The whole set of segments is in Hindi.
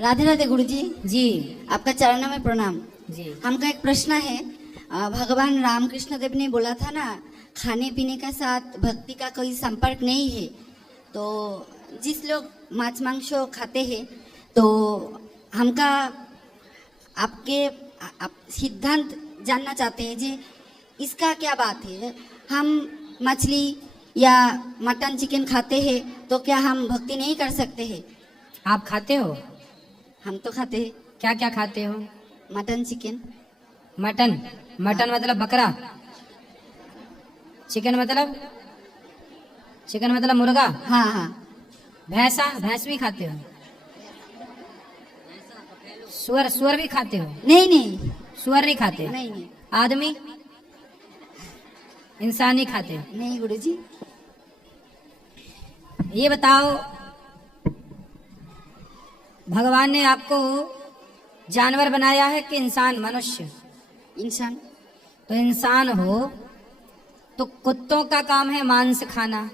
राधे राधे गुरुजी। जी आपका चरणों में प्रणाम। जी। हमका एक प्रश्न है। भगवान रामकृष्ण देव ने बोला था ना, खाने पीने का साथ भक्ति का कोई संपर्क नहीं है। तो जिस लोग मांस मांस खाते हैं, तो हमका आपके आप सिद्धांत जानना चाहते हैं जी, इसका क्या बात है। हम मछली या मटन चिकन खाते हैं तो क्या हम भक्ति नहीं कर सकते हैं? आप खाते हो? हम तो खाते हैं। क्या क्या खाते हो? Mutton chicken. मटन? मटन मतलब बकरा, चिकन मतलब मुर्गा। हाँ हाँ। भैंस भी खाते हो? सुअर भी खाते हो? नहीं नहीं सुअर नहीं खाते? नहीं नहीं आदमी इंसान नहीं खाते? नहीं गुरुजी। ये बताओ, भगवान ने आपको जानवर बनाया है कि इंसान मनुष्य? इंसान। तो इंसान हो तो कुत्तों का काम है मांस खाना।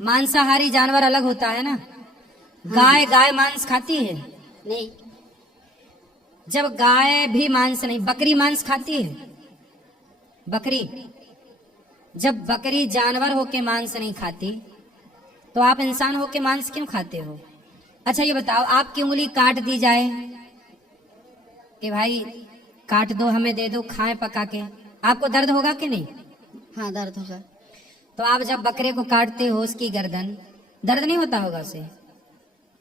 मांसाहारी जानवर अलग होता है ना। गाय मांस खाती है? नहीं। जब गाय भी मांस नहीं, बकरी मांस खाती है? बकरी, जब बकरी जानवर होके मांस नहीं खाती, तो आप इंसान होके मांस क्यों खाते हो? अच्छा ये बताओ, आपकी उंगली काट दी जाए कि भाई काट दो, हमें दे दो, खाएं पका के, आपको दर्द होगा कि नहीं? हाँ दर्द होगा। तो आप जब बकरे को काटते हो, उसकी गर्दन, दर्द नहीं होता होगा उसे?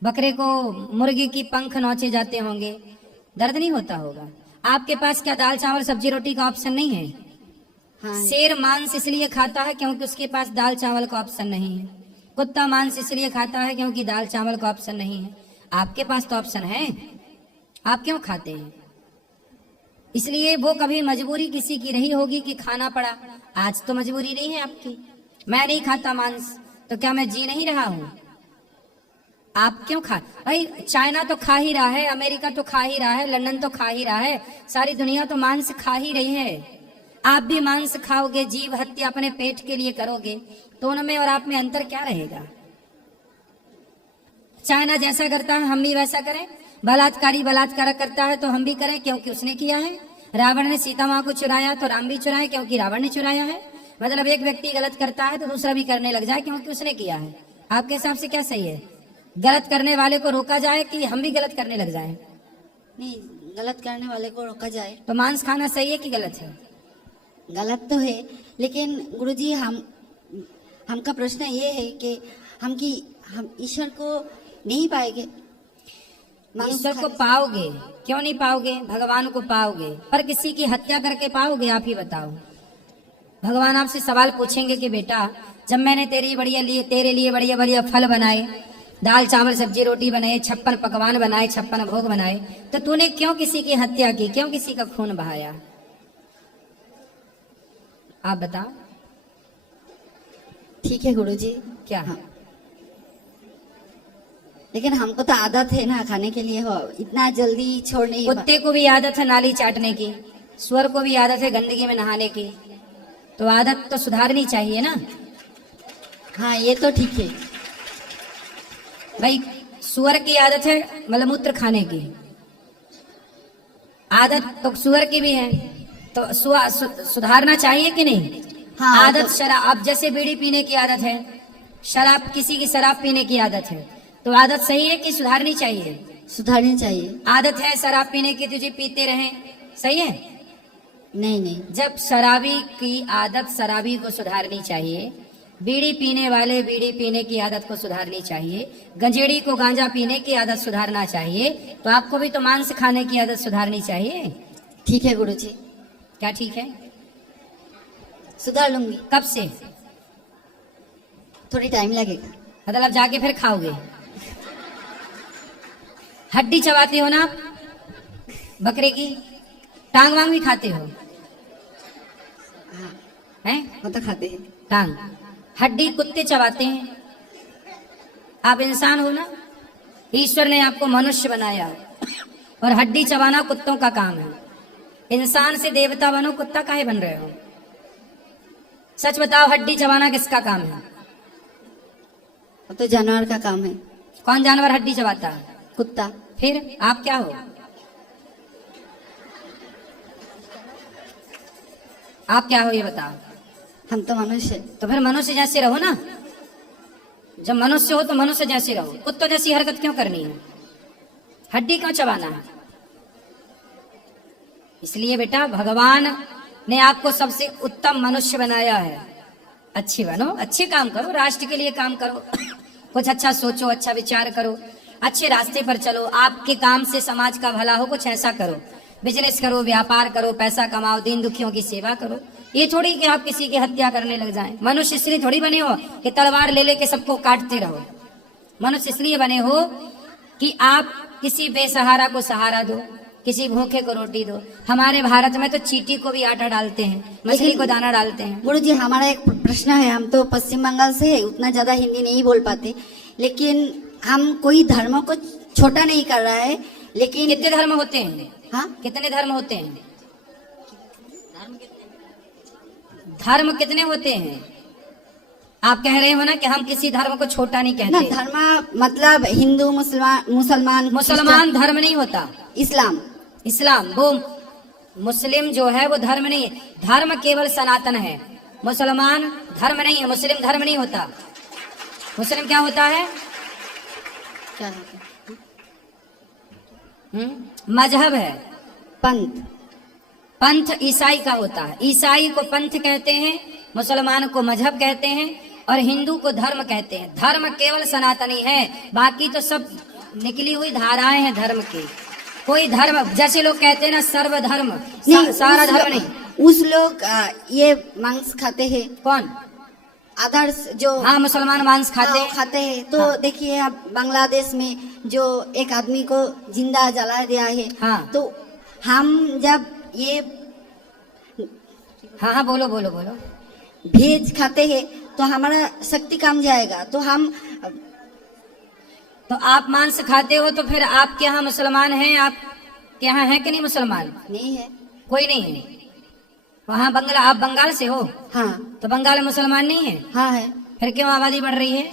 बकरे को, मुर्गी की पंख नोचे जाते होंगे, दर्द नहीं होता होगा? आपके पास क्या दाल चावल सब्जी रोटी का ऑप्शन नहीं है? हाँ। शेर मांस इसलिए खाता है क्योंकि उसके पास दाल चावल का ऑप्शन नहीं है। कुत्ता मांस इसलिए खाता है क्योंकि दाल चावल का ऑप्शन नहीं है। आपके पास तो ऑप्शन है, आप क्यों खाते हैं? इसलिए वो कभी मजबूरी किसी की रही होगी कि खाना पड़ा। आज तो मजबूरी नहीं है आपकी। मैं नहीं खाता मांस, तो क्या मैं जी नहीं रहा हूं? आप क्यों खा, भाई चाइना तो खा ही रहा है, अमेरिका तो खा ही रहा है, लंदन तो खा ही रहा है, सारी दुनिया तो मांस खा ही रही है। आप भी मांस खाओगे, जीव हत्या अपने पेट के लिए करोगे, तो उनमें और आप में अंतर क्या रहेगा? चाइना जैसा करता है हम भी वैसा करें। बलात्कारी बलात्कार करता है तो हम भी करें क्योंकि उसने किया है। रावण ने सीता माँ को चुराया तो राम भी चुराए क्योंकि रावण ने चुराया है। मतलब एक व्यक्ति गलत करता है तो दूसरा भी करने लग जाए क्योंकि उसने किया है। आपके हिसाब से क्या सही है? गलत करने वाले को रोका जाए कि हम भी गलत करने लग जाए? नहीं, गलत करने वाले को रोका जाए। तो मांस खाना सही है कि गलत है? गलत तो है, लेकिन गुरुजी हमका प्रश्न ये है कि हम ईश्वर को नहीं पाएंगे। ईश्वर को पाओगे, क्यों नहीं पाओगे? भगवान को पाओगे, पर किसी की हत्या करके पाओगे? आप ही बताओ। भगवान आपसे सवाल पूछेंगे कि बेटा, जब मैंने तेरे लिए बढ़िया बढ़िया फल बनाए, दाल चावल सब्जी रोटी बनाए, 56 पकवान बनाए, 56 भोग बनाए, तो तूने क्यों किसी की हत्या की, क्यों किसी का खून बहाया? आप बताओ। ठीक है गुरुजी। क्या? हाँ, लेकिन हमको तो आदत है ना खाने के लिए, हो इतना जल्दी छोड़ नहीं। कुत्ते को भी आदत है नाली चाटने की, सुअर को भी आदत है गंदगी में नहाने की, तो आदत तो सुधारनी चाहिए ना। हाँ ये तो ठीक है भाई, सुअर की आदत है मलमूत्र खाने की, आदत तो सुअर की भी है, तो सुधारना चाहिए कि नहीं? हाँ। आदत शराब, अब जैसे बीड़ी पीने की आदत है, शराब, किसी की शराब पीने की आदत है, तो आदत सही है कि सुधारनी चाहिए? सुधारनी चाहिए। आदत है शराब पीने की, तुझे पीते रहे, सही है? नहीं नहीं। जब शराबी की आदत शराबी को सुधारनी चाहिए, बीड़ी पीने वाले बीड़ी पीने की आदत को सुधारनी चाहिए, गंजेड़ी को गांजा पीने की आदत सुधारना चाहिए, तो आपको भी तो मांस खाने की आदत सुधारनी चाहिए। ठीक है गुरुजी। क्या ठीक है? सुधार लूंगी। कब से? थोड़ी टाइम लगेगा। मतलब जाके फिर खाओगे? हड्डी चबाते हो ना आप बकरे की? टांग वांग भी खाते हो? हाँ हैं? वो तो खाते हैं। टांग, हड्डी कुत्ते चबाते हैं। आप इंसान हो ना, ईश्वर ने आपको मनुष्य बनाया और हड्डी चबाना कुत्तों का काम है। इंसान से देवता बनो, कुत्ता काहे बन रहे हो? सच बताओ, हड्डी चबाना किसका काम है? वो तो जानवर का काम है। कौन जानवर हड्डी चबाता है? कुत्ता। फिर आप क्या हो? आप क्या हो ये बताओ? हम तो मनुष्य। तो फिर मनुष्य जैसे रहो ना। जब मनुष्य हो तो मनुष्य जैसे रहो। कुत्तों जैसी हरकत क्यों करनी है? हड्डी क्यों चबाना है? इसलिए बेटा भगवान ने आपको सबसे उत्तम मनुष्य बनाया है। अच्छे बनो, अच्छे काम करो, राष्ट्र के लिए काम करो, कुछ अच्छा सोचो, अच्छा विचार करो, अच्छे रास्ते पर चलो, आपके काम से समाज का भला हो, कुछ ऐसा करो, बिजनेस करो, व्यापार करो, पैसा कमाओ, दीन दुखियों की सेवा करो। ये थोड़ी कि आप किसी की हत्या करने लग जाएं। मनुष्य इसलिए थोड़ी बने हो कि तलवार ले लेके सबको काटते रहो। मनुष्य इसलिए बने हो कि आप किसी बेसहारा को सहारा दो, किसी भूखे को रोटी दो। हमारे भारत में तो चींटी को भी आटा डालते हैं, मछली को दाना डालते हैं। गुरु जी, हमारा एक प्रश्न है। हम तो पश्चिम बंगाल से है, उतना ज्यादा हिंदी नहीं बोल पाते, लेकिन हम कोई धर्म को छोटा नहीं कर रहा है, लेकिन कितने धर्म होते हैं? हाँ, कितने धर्म होते हैं? धर्म कितने होते हैं? आप कह रहे हो ना कि हम किसी धर्म को छोटा नहीं ना कहते। धर्म मतलब हिंदू, मुसलमान मुसलमान धर्म नहीं होता। इस्लाम। इस्लाम वो मुस्लिम जो है वो धर्म नहीं है। धर्म केवल सनातन है। मुसलमान धर्म नहीं है। मुस्लिम धर्म नहीं होता। मुस्लिम क्या होता है? क्या होता है? मजहब है। पंथ। पंथ ईसाई का होता है। ईसाई को पंथ कहते हैं, मुसलमान को मजहब कहते हैं और हिंदू को धर्म कहते हैं। धर्म केवल सनातनी है, बाकी तो सब निकली हुई धाराएं हैं धर्म की। कोई धर्म जैसे लोग कहते हैं ना सर्वधर्म, सारा धर्म नहीं। उस लोग ये मांस खाते हैं। कौन? अदर्स जो हाँ, मुसलमान मांस खाते हैं। खाते हैं। तो हाँ। देखिए अब बांग्लादेश में जो एक आदमी को जिंदा जला दिया है। हाँ। तो हम जब ये हाँ हाँ, बोलो बोलो बोलो। भेज खाते हैं तो हमारा शक्ति कम जाएगा। तो हम तो आप मांस खाते हो तो फिर आपके यहाँ मुसलमान हैं? आपके यहाँ है कि नहीं मुसलमान? नहीं है। कोई नहीं है वहाँ। बंगला, आप बंगाल से हो? हाँ तो बंगाल में मुसलमान नहीं है? हाँ है। फिर क्यों आबादी बढ़ रही है?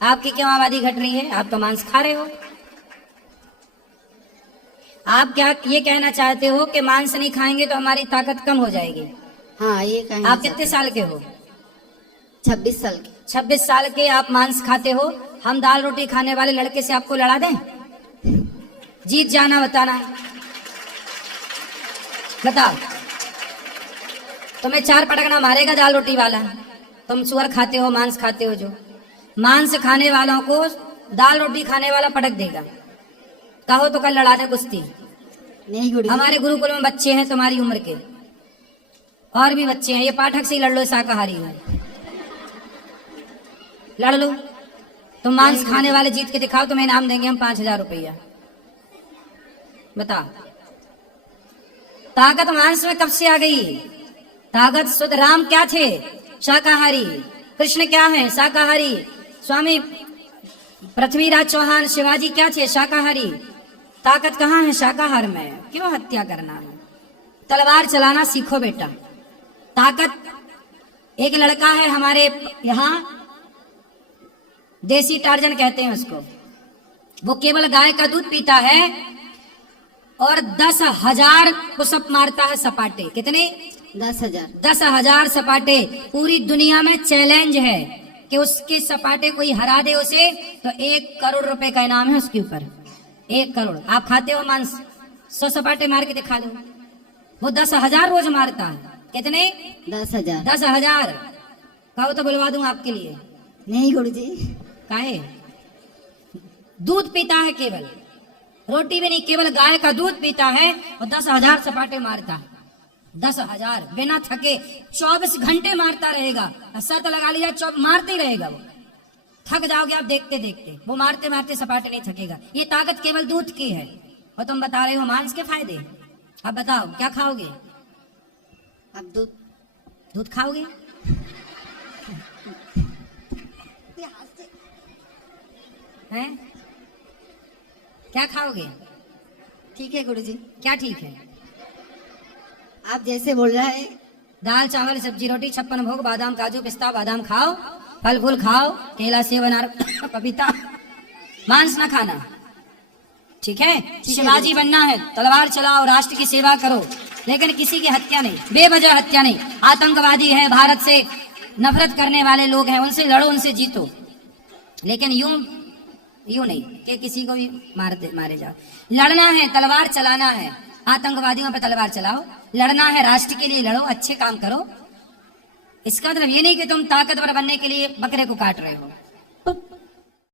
आपकी क्यों आबादी घट रही है? आप तो मांस खा रहे हो। आप क्या ये कहना चाहते हो कि मांस नहीं खाएंगे तो हमारी ताकत कम हो जाएगी? हाँ, ये कहना आप कितने साल के हो? 26 साल के। 26 साल के आप मांस खाते हो। हम दाल रोटी खाने वाले लड़के से आपको लड़ा दें? जीत जाना, बताना, बताओ। तुम्हें 4 पटकना मारेगा दाल रोटी वाला। तुम सुअर खाते हो, मांस खाते हो। जो मांस खाने वालों को दाल रोटी खाने वाला पटक देगा। कहो तो कल लड़ा दे कुश्ती। नहीं गुरु। हमारे गुरुकुल में बच्चे हैं तुम्हारी उम्र के, और भी बच्चे हैं। ये पाठक से ही लड़ लो, शाकाहारी है, लड़ लो। तुम मांस खाने वाले जीत के दिखाओ, तुम्हें इनाम देंगे हम 5000 रुपया। बताओ, ताकत मांस में कब से आ गई? ताकत शुद्ध। राम क्या थे? शाकाहारी। कृष्ण क्या है? शाकाहारी। स्वामी पृथ्वीराज चौहान, शिवाजी क्या थे? शाकाहारी। ताकत कहाँ है? शाकाहार में। क्यों हत्या करना है? तलवार चलाना सीखो बेटा। ताकत। एक लड़का है हमारे यहाँ, देसी टार्जन कहते हैं उसको। वो केवल गाय का दूध पीता है और 10,000 पुशअप मारता है सपाटे। कितने? 10,000। 10,000 सपाटे। पूरी दुनिया में चैलेंज है कि उसके सपाटे कोई हरा दे उसे तो 1 करोड़ रुपए का इनाम है उसके ऊपर। 1 करोड़। आप खाते हो मांस? 100 सपाटे मार के दिखा दो। वो 10,000 रोज मारता है। कितने? 10,000। 10,000। कहो तो बुलवा दूं आपके लिए। नहीं गुरु जी। काहे? दूध पीता है केवल, रोटी भी नहीं, केवल गाय का दूध पीता है और 10,000 सपाटे मारता है। 10,000 बिना थके 24 घंटे मारता रहेगा। शर्त लगा लिया, मारते ही रहेगा। वो थक जाओगे आप देखते देखते। वो मारते मारते सपाटे नहीं थकेगा। ये ताकत केवल दूध की है। और तुम बता रहे हो मांस के फायदे। अब बताओ क्या खाओगे? अब दूध खाओगे? हैं? क्या खाओगे? ठीक है गुरु जी। क्या ठीक है? आप जैसे बोल रहा है। दाल चावल सब्जी रोटी 56 भोग, बादाम काजू पिस्ता बादाम खाओ, फल फूल खाओ, केला सेब अनार पपीता। मांस ना खाना, ठीक है? शिवाजी बनना है, तलवार चलाओ, राष्ट्र की सेवा करो, लेकिन किसी की हत्या नहीं, बेवजह हत्या नहीं। आतंकवादी है, भारत से नफरत करने वाले लोग हैं, उनसे लड़ो, उनसे जीतो, लेकिन यूं नहीं कि किसी को भी मारे जाओ। लड़ना है, तलवार चलाना है, आतंकवादियों पर तलवार चलाओ, लड़ना है, राष्ट्र के लिए लड़ो, अच्छे काम करो। इसका मतलब ये नहीं कि तुम ताकतवर बनने के लिए बकरे को काट रहे हो।